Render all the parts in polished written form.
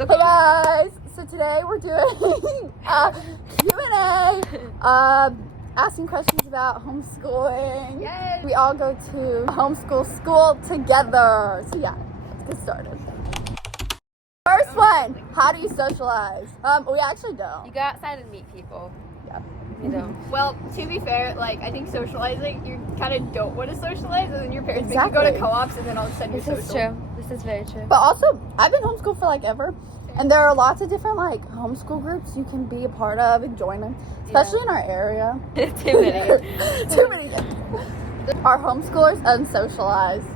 Hey guys, so today we're doing a Q&A, asking questions about homeschooling. Yes. We all go to homeschool school together. So yeah, let's get started. First one, how do you socialize? We actually don't. You go outside and meet people. Yeah. You don't. Well, to be fair, like, I think socializing, you kind of don't want to socialize, and then your parents Exactly. make you go to co-ops, and then all of a sudden This you're is social. true. This is very true. But also, I've been homeschooled for like ever. And there are lots of different like homeschool groups you can be a part of and join them, especially in our area. Too many. Too many things. Are homeschoolers unsocialized?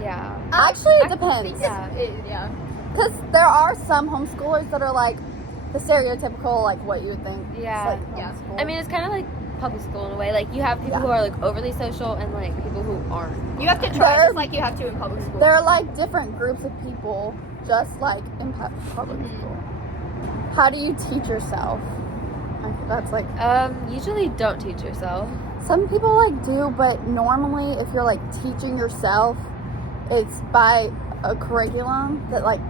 Yeah. Actually, it depends. Yeah. Because there are some homeschoolers that are like the stereotypical, like what you would think. Yeah. It's like Yeah. homeschool. I mean, it's kind of like public school in a way. Like, you have people Yeah. who are like overly social and like people who aren't. You have to try There- just like you have to in public school. there are like different groups of people, just like in public school. How do you teach yourself? That's like Usually don't teach yourself. some people like do, but normally if you're like teaching yourself, it's by a curriculum that like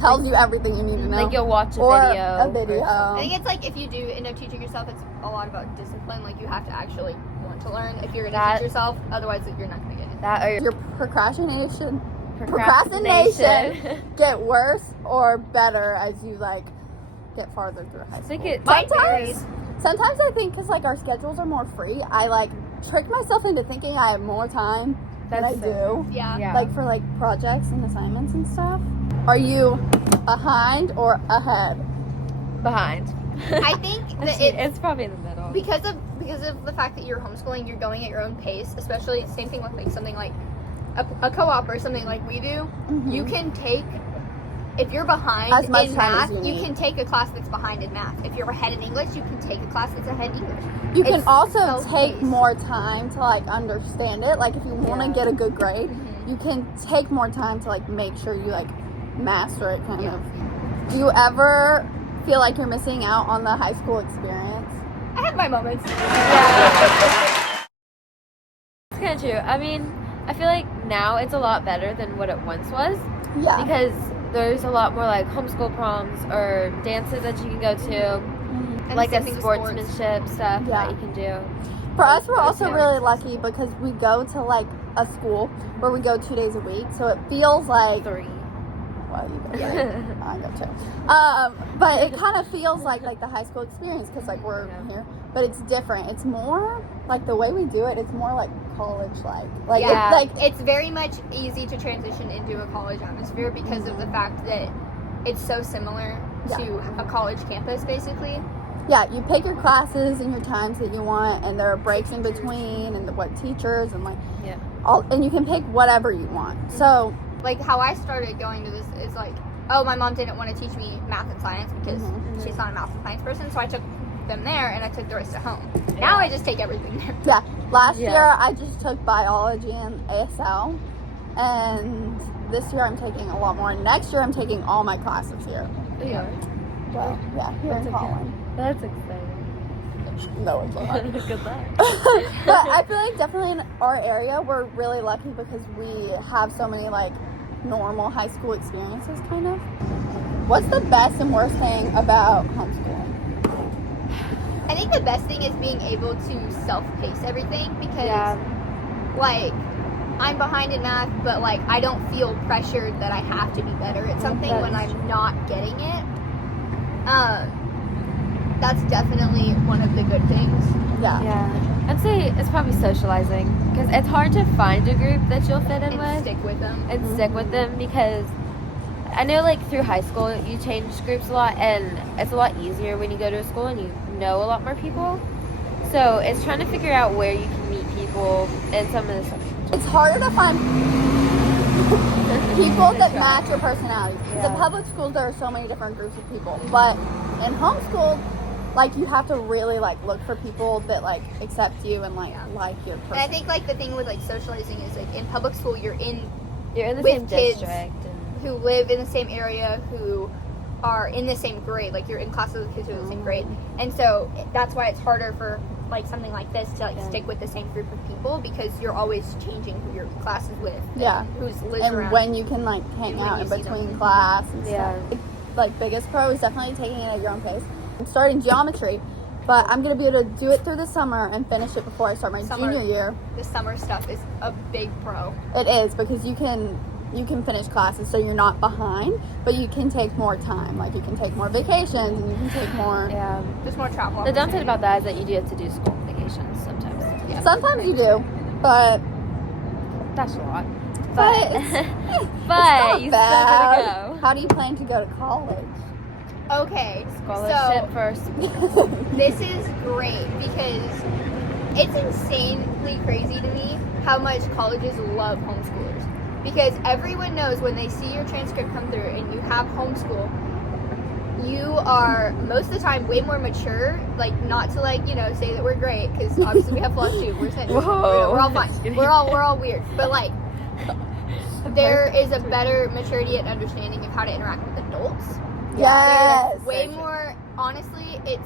tells you everything you need to know. Like, you'll watch a or video. a video. I think it's like if you do end up teaching yourself, it's a lot about discipline. Like, you have to actually want to learn if you're going to That- teach yourself. Otherwise, you're not going to get it. That or Your procrastination procrastination. get worse or better as you like get farther through high I school. think it. Mine varies. Sometimes I think because like our schedules are more free, I like trick myself into thinking I have more time than I That's do. Yeah. Yeah. Like for like projects and assignments and stuff. Are you behind or ahead? Behind. I think that it's probably in the middle. because of the fact that you're homeschooling, you're going at your own pace. Especially same thing with like something like a co-op or something like we do. Mhm. You can take, if you're behind As much in time math, as you you need. can take a class that's behind in math. If you're ahead in English, you can take a class that's ahead in English. You can It's also so take paced. more time to like understand it. Like if you want to Yeah. get a good grade, Mhm. you can take more time to like make sure you like master it kind Yeah. of. Do you ever feel like you're missing out on the high school experience? I have my moments. It's kind of true. I mean, I feel like now it's a lot better than what it once was Yeah. because there's a lot more like homeschool proms or dances that you can go to, Mhm. And like the that same thing with sports. sportsmanship stuff Yeah. that you can do. For us, we're Those also parents. really lucky because we go to like a school where we go 2 days a week, so it feels like 3. well, you go I go too. But it kind of feels like the high school experience because like we're Yeah. here, but it's different. It's more like the way we do it. It's more like college like. Yeah. It's like It's very much easy to transition into a college atmosphere because of the fact that it's so similar to a college campus, basically. yeah, you pick your classes and your times that you want, and there are breaks in between, and what teachers and like Yeah. all, and you can pick whatever you want. So Like, how I started going to this is like, oh, my mom didn't want to teach me math and science because Mhm. she's not a math and science person, so I took them there and I took the rest at home. Now I just take everything there. yeah, last Yeah. year I just took biology and ASL, and this year I'm taking a lot more. Next year I'm taking all my classes here. Yeah. Well, yeah, here That's in okay. Holland. That's exciting. No, it's not. Good luck. But I feel like definitely in our area we're really lucky because we have so many like normal high school experiences kind of. What's the best and worst thing about homeschooling? I think the best thing is being able to self-pace everything because, Yeah. like, I'm behind in math, but, like, I don't feel pressured that I have to be better at something when That's I'm not getting it. That's definitely one of the good things. Yeah. Yeah. I'd say it's probably socializing because it's hard to find a group that you'll fit in And with stick with them. and stick with them because I know like through high school you change groups a lot and it's a lot easier when you go to a school and you know a lot more people. So it's trying to figure out where you can meet people and some of the stuff. It's harder to find people that match your personality. Because in Yeah. public schools there are so many different groups of people, but in homeschool, like you have to really like look for people that like accept you and like your person. And I think, like, the thing with, like, socializing is, like, in public school, you're in You're in the with same kids district. And, who live in the same area, who are in the same grade. Like, you're in classes with kids who are in the same grade. And so that's why it's harder for, like, something like this to, like, Yeah. stick with the same group of people because you're always changing who your class is with. Yeah. And who's lives and around. when you can like hang And when out you in see them. between class and Yeah. stuff. like biggest pro is definitely taking it at your own pace. I'm starting geometry, but I'm gonna be able to do it through the summer and finish it before I start my junior year. The summer stuff is a big pro. It is, because you can finish classes, so you're not behind, but you can take more time. Like, you can take more vacations, and you can take more. Yeah. There's more travel. The downside about that is that you do have to do school vacations sometimes. Yeah. Sometimes you do, but That's a lot. but But, it's but not you bad. still gotta go. How do you plan to go to college? Okay, Scholarship so first. this is great because it's insanely crazy to me how much colleges love homeschoolers. Because everyone knows when they see your transcript come through and you have homeschool, you are most of the time way more mature. Like, not to say that we're great, because obviously we have flaws too. We're all fine. We're all weird. But like, there is a better maturity and understanding of how to interact with adults. Yes. There's way more. Honestly, it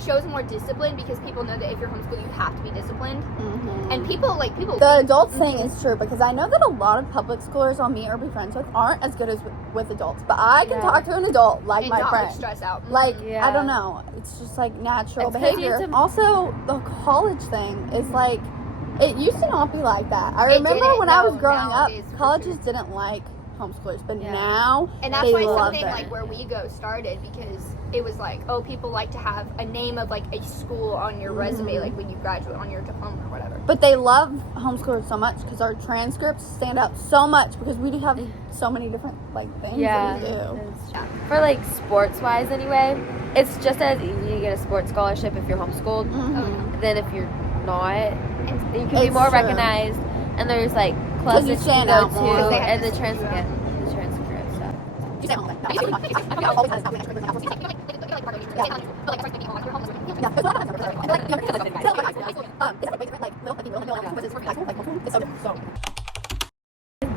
shows more discipline because people know that if you're homeschooled, you have to be disciplined. Mm-hmm. And people. The adults thing is true, because I know that a lot of public schoolers I'll meet or be friends with aren't as good as with adults. But I can talk to an adult like and my not friend. stress out. Like, Yeah. I don't know. It's just like natural It's 'cause you behavior. have to- Also, the college thing is like, it used to not be like that. I It remember didn't. when I was No, growing up, nowadays, for colleges sure. didn't like homeschoolers, but Yeah. now And that's they why love something it. like where we go started, because it was like, oh, people like to have a name of like a school on your resume, Mhm. like when you graduate on your diploma or whatever. But they love homeschoolers so much because our transcripts stand out so much, because we do have so many different like things Yeah. that we do. That's- For like sports wise anyway, it's just as easy to get a sports scholarship if you're homeschooled Mhm. than if you're not. And You can be It's more true. recognized, and there's like clubs you that you can stand go out to, more. 'Cause they have and to the send you out. transcript stuff. You say home, but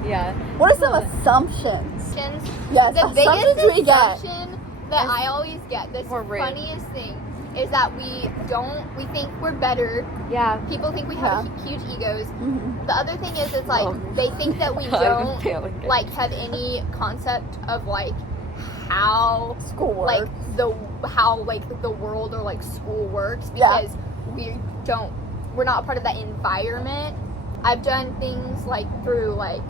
Yeah. what are some assumptions? Assumptions. Yes, The biggest assumptions we get. assumption that I always get, the We're rude. funniest thing, is that we think we're better. Yeah. People think we have huge egos. Mhm. The other thing is, it's like, Oh. they think that we I'm don't feeling good. like have any concept of like how Schoolwork. like the world or like school works, Yeah. because we're not a part of that environment. I've done things like through like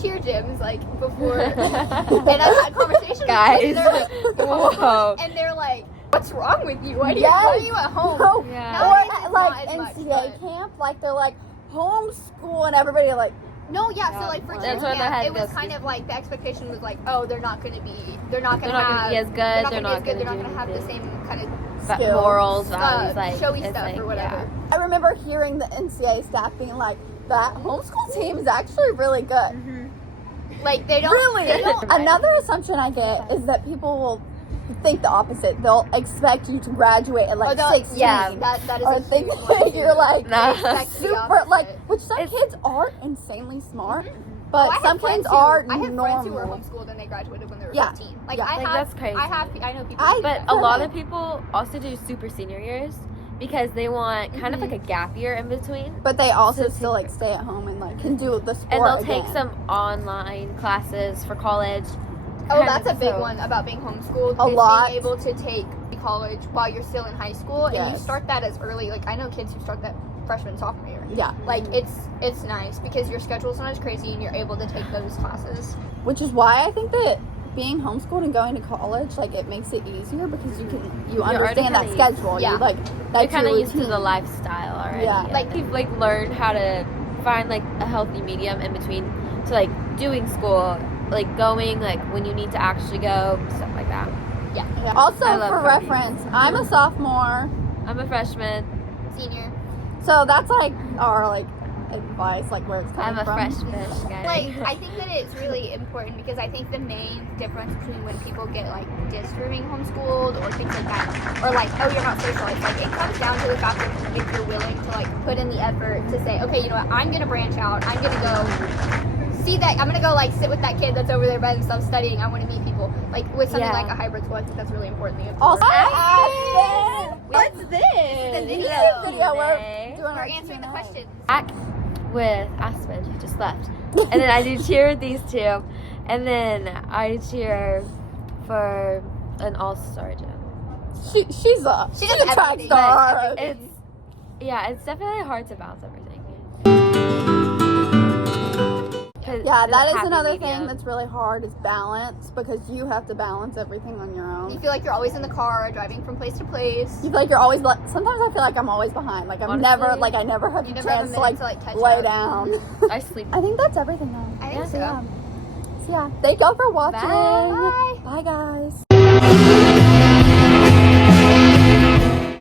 cheer gyms like before, and I've had conversations Guys. with them, and they're like, Whoa. and they're like, what's wrong with you? Why Yes. are you at home? No. Yeah. Nowadays, Or it's like not as much, NCA but- camp, like they're like homeschool, and everybody like, No, yeah. Yeah. So like for That's church when they had camp, to it was go kind of like the expectation was like, oh, they're not gonna be as good. They're not gonna be as good, They're not do gonna have the anything. same kind of But skills. morals, values, like showy it's stuff like, or whatever. yeah. I remember hearing the NCA staff being like, that homeschool team is actually really good. Like they don't. Really? They don't. Another assumption I get is that people will think the opposite. They'll expect you to graduate at like 16. Yeah, that is Or a think huge one, you're too. like Nah. They expect the super, opposite. like, which some It's- kids are insanely smart, Oh, but I have some friends kids who- are I have normal. friends who were homeschooled and they graduated when they were Yeah. 15. Like Yeah. I Like, have. that's crazy. I know people. I- But a lot of people also do super senior years because they want kind of like a gap year in between. But they also So still like stay at home and like can do the sport And they'll again. take some online classes for college. Oh, kind that's a of, big so- one about being homeschooled. A is lot. Being able to take college while you're still in high school, and you Yes. start that as early. Like I know kids who start that freshman, sophomore year. Yeah, Like it's nice because your schedule's not as crazy and you're able to take those classes. which is why I think that being homeschooled and going to college, like, it makes it easier because you already understand that kinda used- schedule. yeah. You like You're that's kind of your used to routine. the lifestyle already. Yeah. Like- you've like learned how to find like a healthy medium in between to like doing school, like going like when you need to actually go, stuff like that. Yeah. Also, I love for parties. reference, I'm a sophomore, I'm a freshman. Senior. so that's like our like advice, like where it's coming I'm a from. fresh fish, guys. Like I think that it's really important because I think the main difference between when people get like dissed for being homeschooled or things like that, or like, oh, you're not socialized, like it comes down to the fact that if you're willing to like put in the effort to say, okay, you know what, I'm gonna branch out, I'm gonna go see that, I'm gonna go like sit with that kid that's over there by themselves studying, I want to meet people, like with something Yeah. like a hybrid school. I think that's really important. Also, What's this? The video. Video we're Today. doing We're our answering the Q&A. questions. Back with Aspen, who just left. And then I do cheer with these two. And then I cheer for an all-star gym. She's a She does track everything. star. It's definitely hard to balance everything. 'Cause Yeah, the that is happy another medium. thing that's really hard is balance, because you have to balance everything on your You own. feel like you're always in the car, driving from place to place. You feel like you're always sometimes I feel like I'm always behind. Like I Honestly, never have You the never have a chance to minute like to catch lay up. down. I sleep. I think that's everything though. I think so. So yeah, thank y'all for watching. Bye. Bye guys.